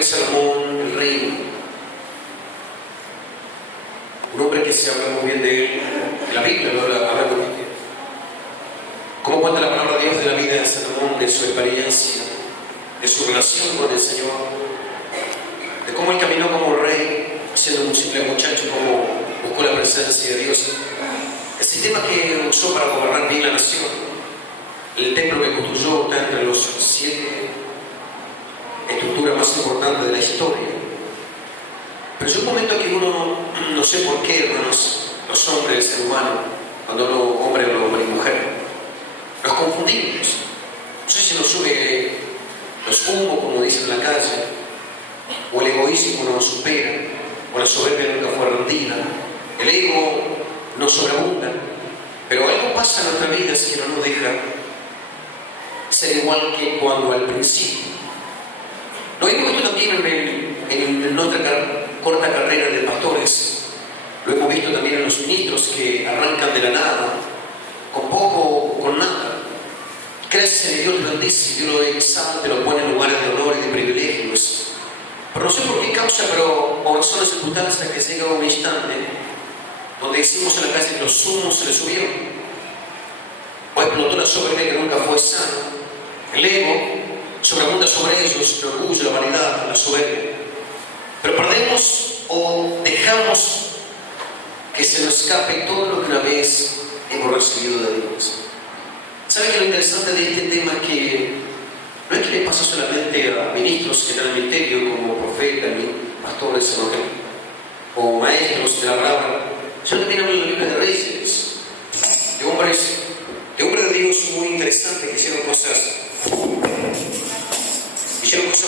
rey Salomón, el rey, un hombre que se habla muy bien de él, en la Biblia lo habla muy bien. Cómo cuenta la palabra de Dios de la vida de Salomón, de su experiencia, de su relación con el Señor, de cómo él caminó como rey, siendo un simple muchacho, cómo buscó la presencia de Dios. El sistema que usó para gobernar bien la nación, el templo que construyó, está entre los 7 estructuras más importantes de la historia. Pero es un momento que uno, no sé por qué, hermanos, los hombres, el ser humano, cuando uno hombre o mujer, nos confundimos. No sé si nos sube los humos, como dicen en la calle, o el egoísmo nos supera, o la soberbia nunca fue rendida, el ego nos sobreabunda, pero algo pasa en nuestra vida que no nos deja ser igual que cuando al principio. Lo hemos visto también en nuestra corta carrera de pastores, lo hemos visto también en los ministros que arrancan de la nada, con poco o con nada, crecen y Dios lo bendice, Dios lo exalta, lo pone en lugares de honor y de privilegios. Pero no sé por qué causa, pero por razones circunstancias que llega un instante donde decimos en la calle que los humos se les subió, o explotó la soberbia que nunca fue sana, el ego sobreabunda sobre ellos, el orgullo, la vanidad, la soberbia. Pero perdemos o dejamos que se nos escape todo lo que una vez hemos recibido de Dios. ¿Saben que lo interesante de este tema es que no es que le pasa solamente a ministros que están en el ministerio como profetas, pastores, o maestros de la palabra? Yo también hablo en los libros de Reyes, de hombres de Dios muy interesantes que hicieron cosas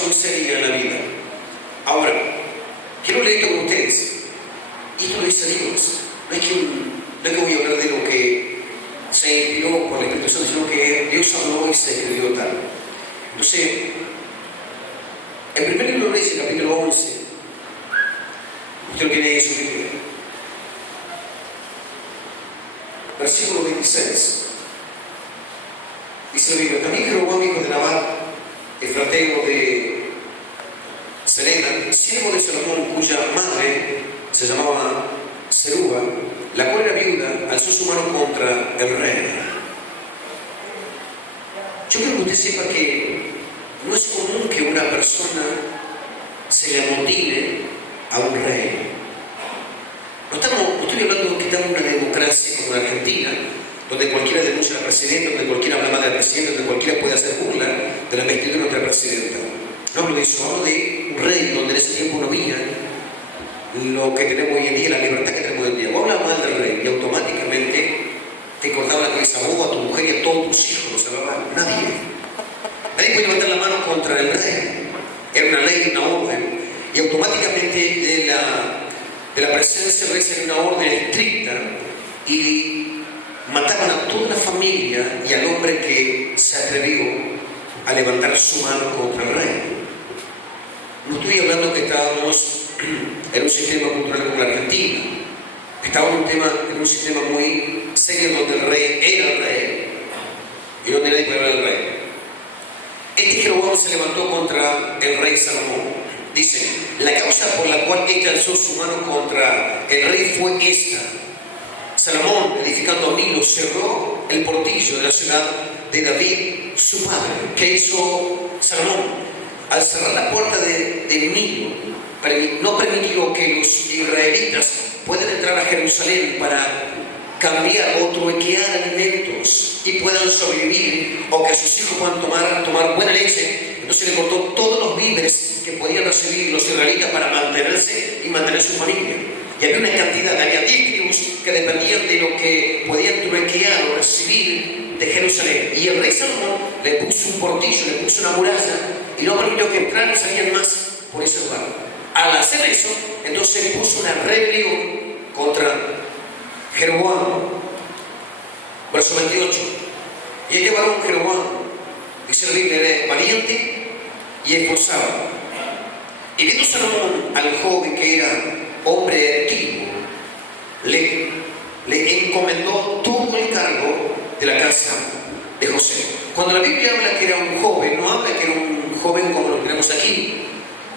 muy serias en la vida. Ahora, quiero leer esto con ustedes. Y esto lo dice Dios. No es que voy a hablar de lo que se inspiró por la Espíritu Santo, sino que Dios habló y se escribió tal. Entonces, en primer libro de Reyes, capítulo 11, usted lo tiene ahí en su Biblia, versículo 26. Dice la Biblia: también Jeroboam, hijo de Nabat, efrateo de Sereda, siervo de Salomón, cuya madre se llamaba Zeruba, la cual era viuda, alzó su mano contra el rey. Yo quiero que usted sepa que no es común que una persona se le amotine a un rey. No estoy hablando que estamos en una democracia como la Argentina, donde cualquiera denuncia al presidente, donde cualquiera habla mal del presidente, donde cualquiera puede hacer burla de la investidura de nuestra presidenta. No hablo de eso, hablo de un rey donde en ese tiempo no había lo que tenemos hoy en día, la libertad que tenemos hoy en día. Vos hablas mal del rey y automáticamente te cortaban la cabeza a vos, a tu mujer y a todos tus hijos, no salvaban nadie. Nadie puede levantar la mano contra el rey. Era una ley, una orden, y automáticamente de la presencia del rey salía una orden estricta y mataban a toda la familia y al hombre que se atrevió a levantar su mano contra el rey. No estoy hablando que estábamos en un sistema cultural como la Argentina. Estábamos en un sistema muy serio donde el rey era el rey y donde nadie podía hablar del rey. Este Jeroboam se levantó contra el rey Salomón. Dice: la causa por la cual este alzó su mano contra el rey fue esta: Salomón, edificando a Milo, cerró el portillo de la ciudad de David, su padre. ¿Qué hizo Salomón? Al cerrar la puerta de Milo, no permitió que los israelitas puedan entrar a Jerusalén para cambiar o truequear alimentos y puedan sobrevivir, o que sus hijos puedan tomar buena leche. Entonces le cortó todos los víveres que podían recibir los israelitas para mantenerse y mantener su familia. Y había una cantidad, había 10 tribus que dependían de lo que podían truequear o recibir de Jerusalén. Y el rey Salomón le puso un portillo, le puso una muralla y no permitió que entraran y salían más por ese lugar. Al hacer eso, entonces le puso una rebelión contra Jeroboam. Verso 28. Y este varón Jeroboam, dice la Biblia, era valiente y esforzado. Y viendo Salomón al joven que era hombre antiguo, le encomendó todo el cargo de la casa de José. Cuando la Biblia habla que era un joven, no habla que era un joven como lo tenemos aquí,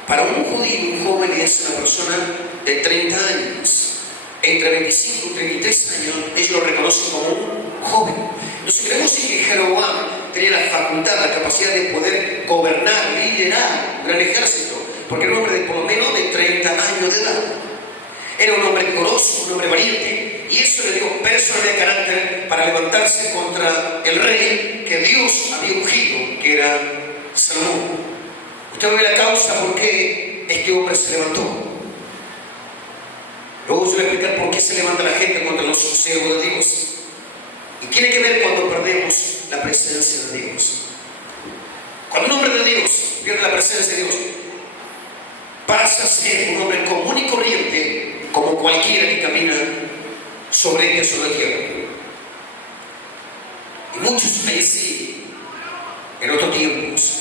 Para un judío, un joven es una persona de 30 años. Entre 25 y 33 años, ellos lo reconocen como un joven. Entonces creemos que Jeroboam tenía la facultad, la capacidad de poder gobernar, liderar un gran ejército, porque era un hombre de por lo menos de 30 años de edad. Era un hombre vigoroso, un hombre valiente, y eso le dio personalidad de carácter para levantarse contra el rey que Dios había ungido, que era Salomón. Usted ve la causa por qué este hombre se levantó. Luego se va a explicar por qué se levanta la gente contra los siervos de Dios. Y tiene que ver cuando perdemos la presencia de Dios. Cuando un hombre de Dios pierde la presencia de Dios, pasa a ser un hombre común y corriente, como cualquiera que camina sobre la tierra. Y muchos hay así en otros tiempos.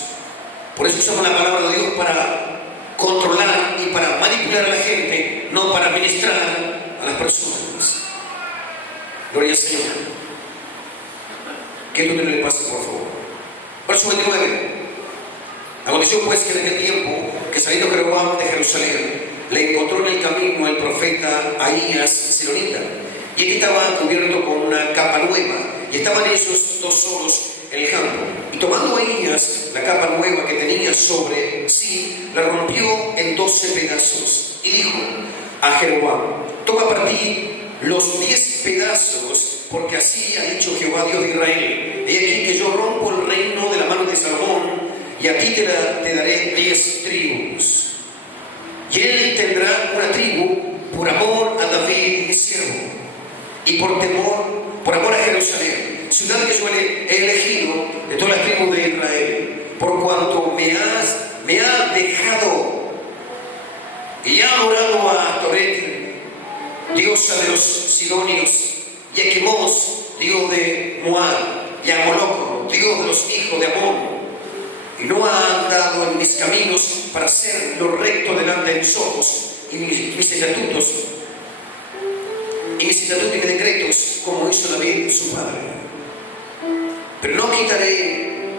Por eso usamos la palabra de Dios para controlar y para manipular a la gente, no para ministrar a las personas. Gloria al Señor. Que esto no le pase, por favor. Verso 29. Aconteció pues que en aquel tiempo que saliendo Jeroboam de Jerusalén, le encontró en el camino el profeta Ahías Silonita, y aquí estaba cubierto con una capa nueva, y estaban ellos dos solos en el campo. Y tomando Ahías la capa nueva que tenía sobre sí, la rompió en 12 pedazos, y dijo a Jeroboam: toma para ti los 10 pedazos, porque así ha dicho Jehová Dios de Israel: he aquí que yo rompo el reino de la mano de Salomón, y a ti te daré 10 tribus. Y él tendrá una tribu por amor a David mi siervo, y por amor a Jerusalén, ciudad que yo he elegido de todas las tribus de Israel, por cuanto me ha dejado y ha adorado a Toret, diosa de los sidonios, y a Quemos, dios de Moab, y a Moloco, dios de los hijos de Amón, y no ha andado en mis caminos para hacer lo recto delante de mis ojos, y mis estatutos y mis decretos, como hizo David su padre. Pero no quitaré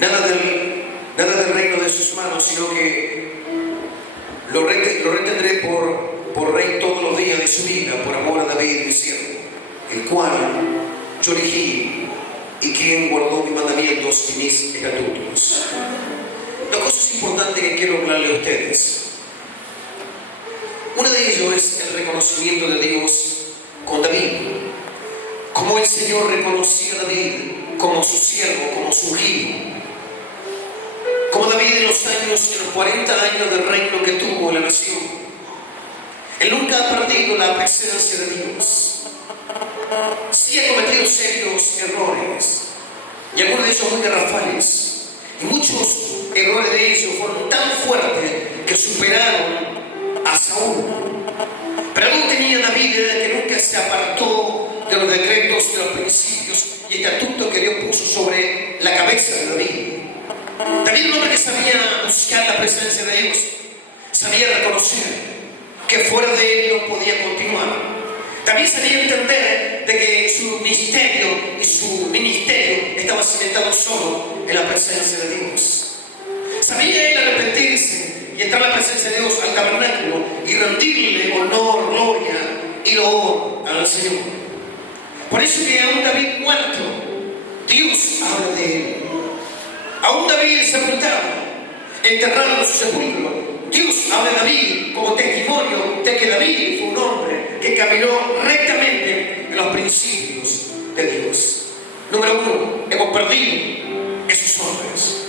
nada del reino de sus manos, sino que lo retendré por rey todos los días de su vida, por amor a David mi siervo, el cual yo elegí, y quien guardó mis mandamientos y mis estatutos. Dos cosas importantes que quiero hablarle a ustedes. Uno de ellos es el reconocimiento de Dios con David. Como el Señor reconocía a David como su siervo, como su ungido. Como David en los 40 años del reino que tuvo en la nación, él nunca ha perdido la presencia de Dios. Sí ha cometido serios errores, y algunos de ellos muy garrafales, y muchos errores de ellos fueron tan fuertes que superaron a Saúl. Pero algo tenía David, era que nunca se apartó de los decretos, de los principios y estatutos que Dios puso sobre la cabeza de David. David era un hombre que sabía buscar la presencia de Dios, sabía reconocer que fuera de él no podía continuar. También sabía entender de que su misterio y su ministerio estaba cimentado solo en la presencia de Dios. Sabía él arrepentirse y entrar a la presencia de Dios, al tabernáculo, y rendirle honor, gloria y loor al Señor. Por eso que aún David muerto, Dios habla de él. Aún David sepultado, enterrado en su sepulcro, Dios habla de David como testimonio de que David fue un hombre que caminó rectamente en los principios de Dios. Número uno, hemos perdido esos hombres.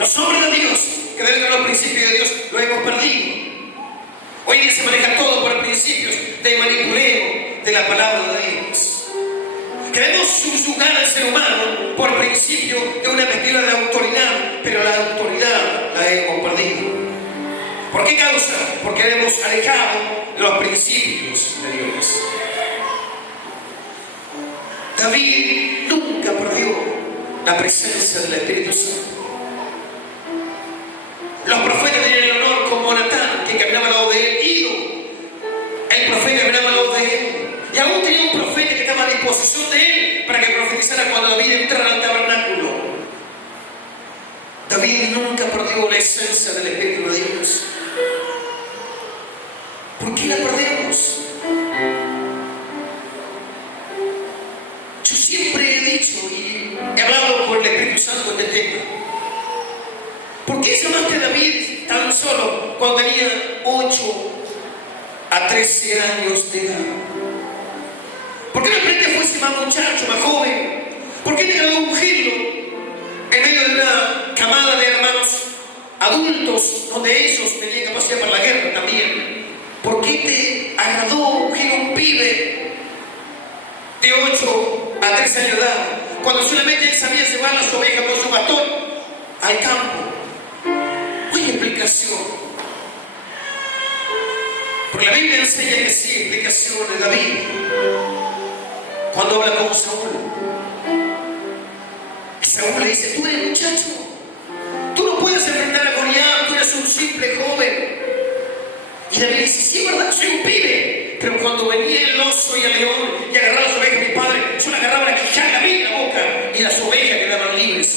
Los hombres de Dios que deben a los principios de Dios los hemos perdido. Hoy día se maneja todo por principios de manipuleo de la palabra de Dios. Queremos subyugar al ser humano por principio de una vestidura de autoridad, pero la autoridad la hemos perdido. ¿Por qué causa? Porque hemos alejado de los principios de Dios. David nunca perdió la presencia del Espíritu Santo. Los profetas tenían el honor, como Natán, que caminaba al lado de él, Ido, el profeta caminaba al lado de él, y aún tenía un profeta que estaba a disposición de él para que profetizara cuando David entrara al tabernáculo. David nunca perdió la esencia del Espíritu de Dios. ¿Por qué la perdemos? Yo siempre he dicho y he hablado con el Espíritu Santo de este tema. ¿Por qué llamaste a David tan solo cuando tenía 8 a 13 años de edad? ¿Por qué no aprendiste fuese más muchacho, más joven? ¿Por qué te agradó ungirlo en medio de una camada de hermanos adultos donde ellos tenían capacidad para la guerra también? ¿Por qué te agradó ungir un pibe de 8 a 13 años de edad cuando solamente él sabía llevar las ovejas con su bastón al campo? No hay explicación. Porque la Biblia enseña que sí hay explicación de David cuando habla con Saúl. Saúl le dice: tú eres muchacho, tú no puedes enfrentar a Goliat, tú eres un simple joven. Y David dice: sí, es verdad, soy un pibe, pero cuando venía el oso y el león y agarraba las ovejas de mi padre, yo le agarraba la quijada, la vi en la boca y las ovejas quedaban libres.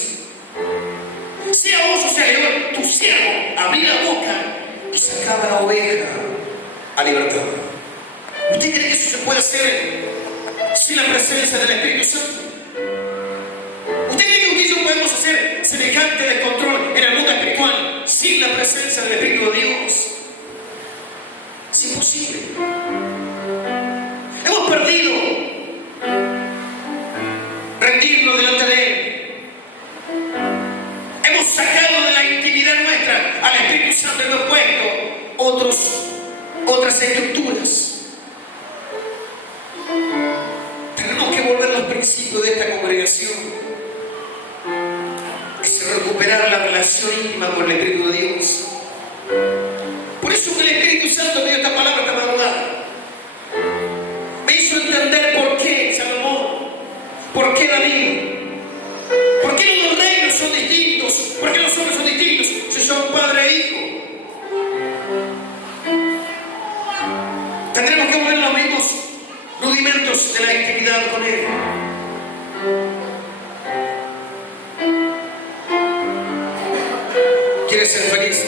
Sea oso, sea león, tu siervo abría la boca y sacaba la oveja a libertad. ¿Usted cree que eso se puede hacer sin la presencia del Espíritu Santo? ¿Usted cree que usted y yo podemos hacer semejante descontrol en el mundo espiritual sin la presencia del Espíritu de Dios? Es imposible. Hemos perdido rendirnos delante de Él. Hemos sacado de la intimidad nuestra al Espíritu Santo y hemos puesto otras estructuras. Tenemos que volver a los principios de esta congregación. Es recuperar la relación íntima con el Espíritu de Dios. Por eso que el Espíritu Santo me dio esta palabra esta madrugada. Me hizo entender por qué Salomón, por qué David, por qué los reinos son distintos, por qué los hombres son distintos, si son padre e hijo. Tendremos que volver a los mismos rudimentos de la intimidad con Él. ¿Quieres ser feliz?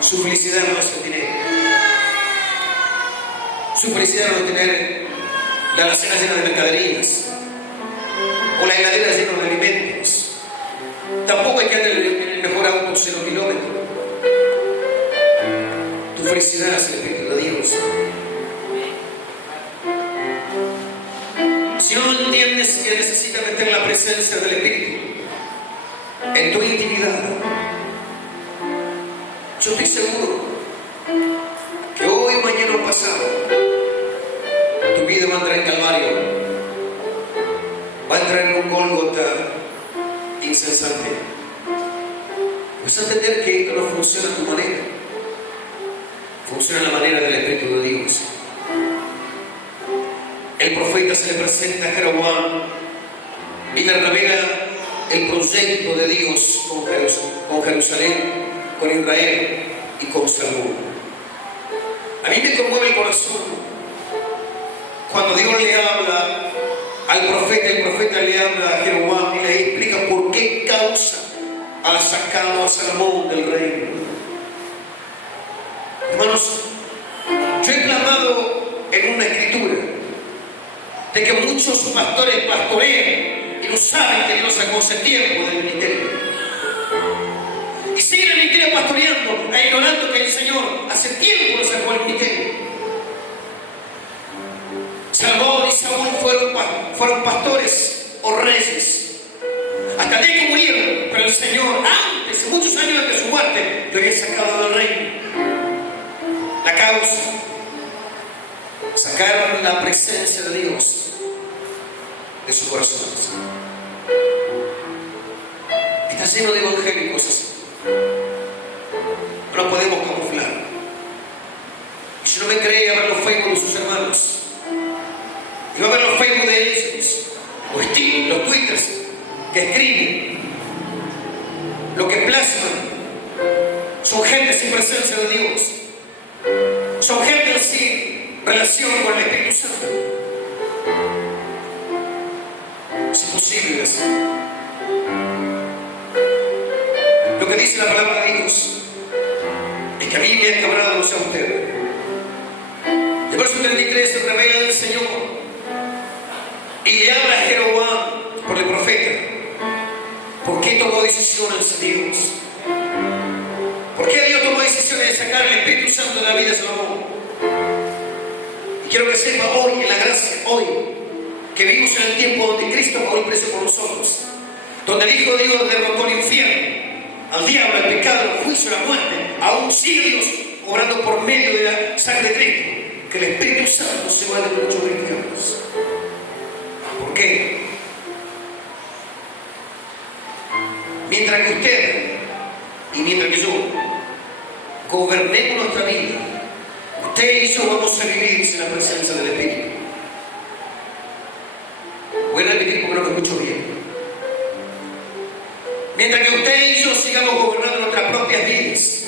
Su felicidad no es el dinero. Su felicidad no es tener la alacena llena de mercaderías o la heladera llena de alimentos. Tampoco hay que andar en el mejor auto 0 kilómetros. Tu felicidad es el Espíritu de Dios. Si no entiendes que necesitas meter la presencia del Espíritu en tu intimidad, yo estoy seguro que hoy, mañana o pasado, tu vida va a entrar en Calvario, va a entrar en un Gólgota incesante. Vas a entender que esto no funciona a tu manera, funciona a la manera del Espíritu de Dios. El profeta se le presenta a Jeroboam y le revela el proyecto de Dios con Jerusalén, con Israel y con Salomón. A mí me conmueve el corazón cuando Dios le habla al profeta, el profeta le habla a Jeroboam y le explica por qué causa ha sacado a Salomón del reino. Hermanos, yo he clamado en una escritura de que muchos pastores pastorean y no saben que Dios sacó hace tiempo del ministerio. Y siguen el ministerio pastoreando e ignorando que el Señor hace tiempo lo sacó del ministerio. Salomón y Saúl fueron pastores o reyes hasta el día que murieron, pero el Señor antes, muchos años antes de su muerte, lo había sacado del reino. La causa: sacaron la presencia de Dios de sus corazones. Está lleno de evangélicos así. No podemos camuflar. Y si no me cree, a ver los Facebook de sus hermanos. Y va a ver los Facebook de ellos, los Twitters que escriben, lo que plasman. Son gente sin presencia de Dios. Son gente sin relación con el Espíritu Santo. Es imposible eso. que dice la palabra de Dios es que a mí me ha quebrado, no sé a usted. El verso 33 se revela del Señor y le habla a Jeroboam por el profeta. ¿Por qué tomó decisiones Dios? ¿Por qué Dios tomó decisiones de sacar el Espíritu Santo de la vida de Salomón? Y quiero que sepa hoy, en la gracia, hoy, que vivimos en el tiempo donde Cristo pagó el precio por nosotros, donde el Hijo de Dios derrotó el infierno, al diablo, al pecado, al juicio, a la muerte. Aún sigue Dios obrando por medio de la sangre de Cristo, que el Espíritu Santo se va de muchos cristianos. ¿Por qué? Mientras que usted y mientras que yo gobernemos nuestra vida, usted y yo vamos a vivir sin la presencia del Espíritu. Voy a repetir porque no me escucho bien. Mientras que usted y yo sigamos gobernando nuestras propias vidas,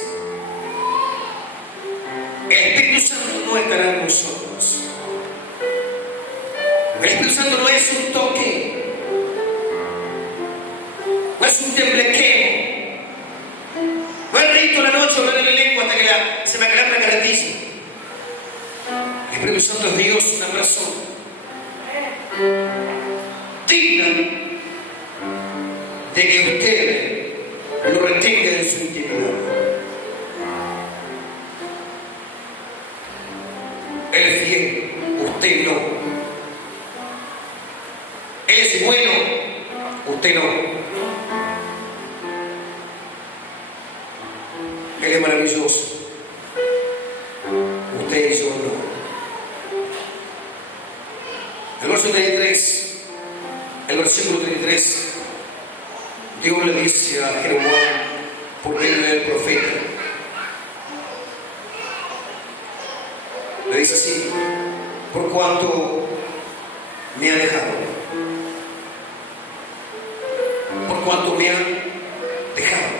el Espíritu Santo no estará en nosotros. El Espíritu Santo no es un toque, no es un temblequeo, no es rito la noche o no en la lengua hasta que se me aclara la caractiza. El Espíritu Santo es Dios, una persona digna de que usted lo retenga en su intimidad. Él es fiel, usted no. Él es bueno, usted no. Él es maravilloso, usted y yo no. El verso 33, el versículo 33, Dios le dice a Jeroboam por medio del profeta, le dice así: por cuanto me ha dejado, por cuanto me han dejado.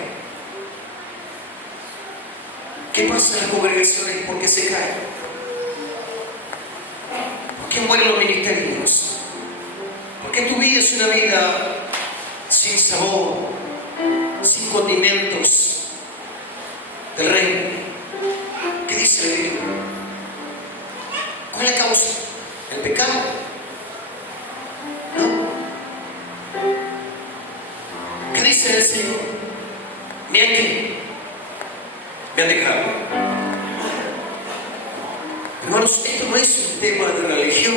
¿Qué pasa en las congregaciones? ¿Por qué se caen? ¿Por qué mueren los ministerios? ¿Por qué tu vida es una vida sin sabor, sin condimentos del reino? ¿Qué dice la Biblia? ¿Cuál es la causa? ¿El pecado? ¿No? ¿Qué dice el Señor? Me han dejado. Hermanos, esto no es un tema de religión.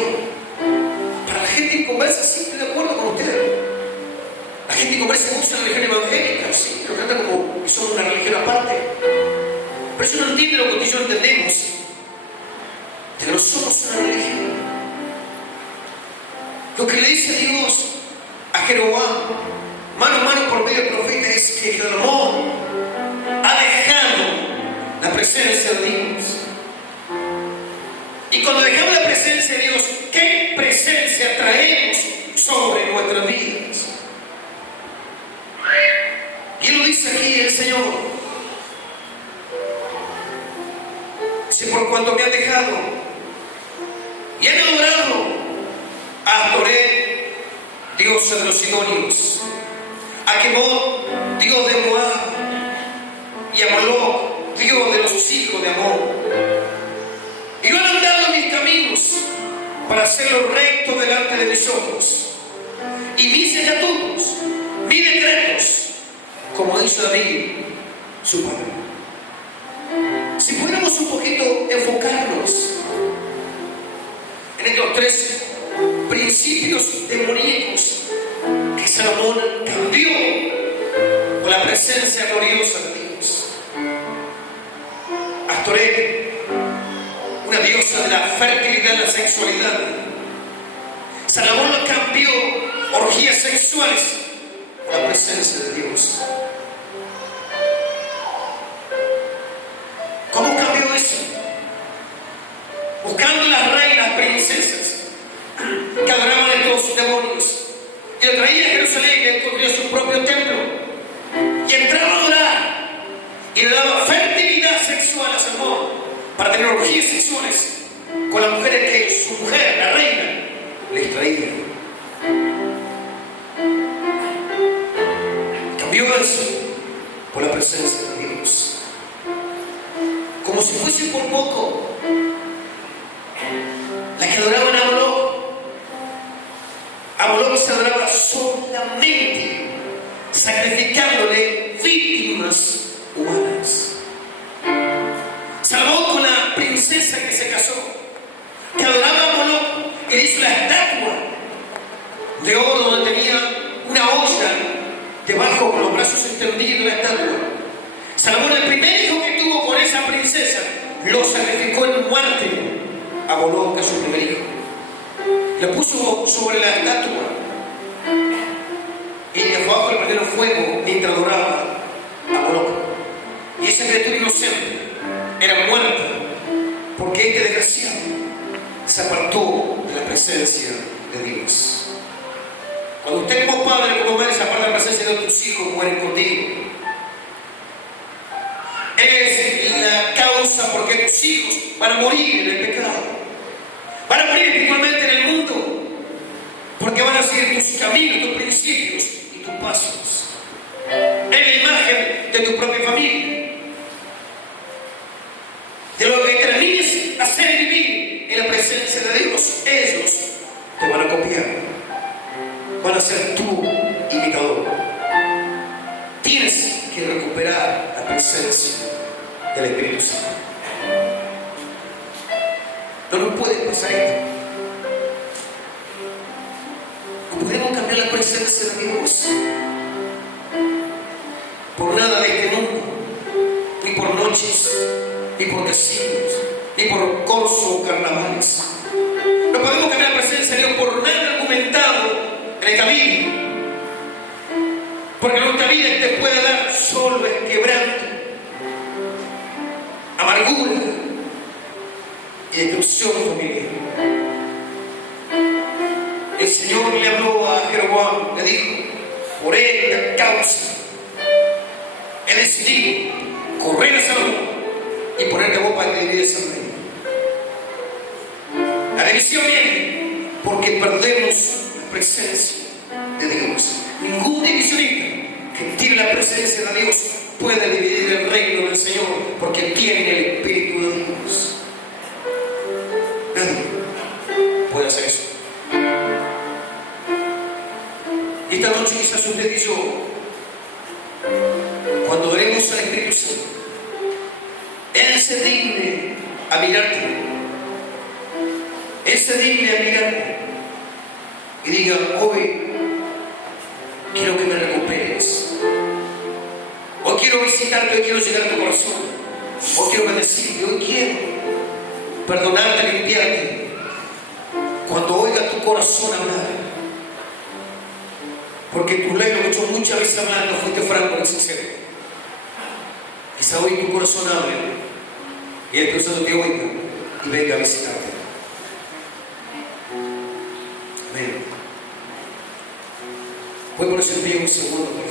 Para la gente inconversa, sí, estoy de acuerdo con usted. La gente inconversa usa la religión evangélica, sí, lo trata como que son una religión aparte. Pero eso no entiende lo que tú y yo entendemos, de que no somos una religión. Lo que le dice Dios a Jeroboam, mano a mano por medio del profeta, es que Jeroboam ha dejado la presencia de Dios. Y cuando dejamos la presencia de Dios, ¿qué presencia traemos sobre nuestras vidas? Y lo dice aquí el Señor. Dice: por cuanto me han dejado y han adorado a Astoreth, diosa de los sidonios, a Quemón, dios de Moab, y a Moloch, dios de los hijos de Amón. Y no han andado mis caminos para hacerlo recto delante de mis ojos, y mis estatutos, mis decretos, como hizo David, su padre. Si pudiéramos un poquito enfocarnos en estos tres principios demoníacos que Salomón cambió por la presencia gloriosa de Dios. Astoreth, una diosa de la fertilidad y la sexualidad. Salomón lo cambió, orgías sexuales, por la presencia de Dios. ¿Cómo cambió eso? Buscando las reinas, princesas, que adoraban a estos demonios, y lo traía a Jerusalén, y él construyó su propio templo, y entraba a adorar, y le daba fertilidad sexual a Salomón, para tener orgías sexuales con las mujeres que su mujer, la reina, les traía. Cambió eso por la presencia presencia de Dios. Como si fuese por poco, las que adoraban a Moloch se adoraba solamente sacrificándole víctimas humanas. Salomón, con la princesa que se casó, que adoraba a Moloch, él hizo la estatua de oro donde tenía una olla debajo con los brazos extendidos de la estatua. Salomón, el primer hijo que tuvo con esa princesa, lo sacrificó en muerte a Moloch, a su primer hijo. Le puso sobre la estatua y debajo del primero fuego mientras adoraba a Moloch. Y esa criatura inocente era muerta porque este desgraciado se apartó de la presencia de Dios. Cuando usted como padre, como madre, se aparta de la presencia de tus hijos, mueren contigo. Es la causa por qué tus hijos van a morir en el pecado. Van a morir espiritualmente en el mundo, porque van a seguir tus caminos, tus principios y tus pasos. En la imagen de tu propia familia. De lo que termines a hacer y vivir en la presencia de Dios, ellos te van a copiar. Van a ser tu imitador. Tienes que recuperar la presencia del Espíritu Santo. No nos puede pasar esto. No podemos cambiar la presencia de Dios por nada de este mundo, ni por noches, ni por casinos, ni por corzos o carnavales. No podemos cambiar la presencia de Dios por nada argumentado en esta vida, porque nuestra vida te puede dar solo el quebranto, amargura y destrucción familiar. El Señor le habló a Jeroboam, le dijo: por esta causa he decidido correr a Salomón y ponerte vos para dividir esa reino. La división viene porque perdemos la presencia de Dios. Ningún divisionista que tiene la presencia de Dios puede dividir el reino del Señor, porque tiene el Espíritu de Dios. Nadie puede hacer eso. Y esta noche quizás usted y yo, cuando oremos al Espíritu Santo, Él se digne a mirarte. Él se digne a mirarte y diga: hoy quiero que me recuperes. Hoy quiero visitarte, hoy quiero llegar a tu corazón. Hoy quiero bendecirte, hoy quiero perdonarte, limpiarte. Cuando oiga tu corazón hablar, porque tu ley lo he hecho muchas veces hablar, no fuiste franco ni sincero. Quizá hoy tu corazón hable y el Espíritu Santo te oiga y venga a visitarte. Amén. Voy por ese pie un segundo, por favor.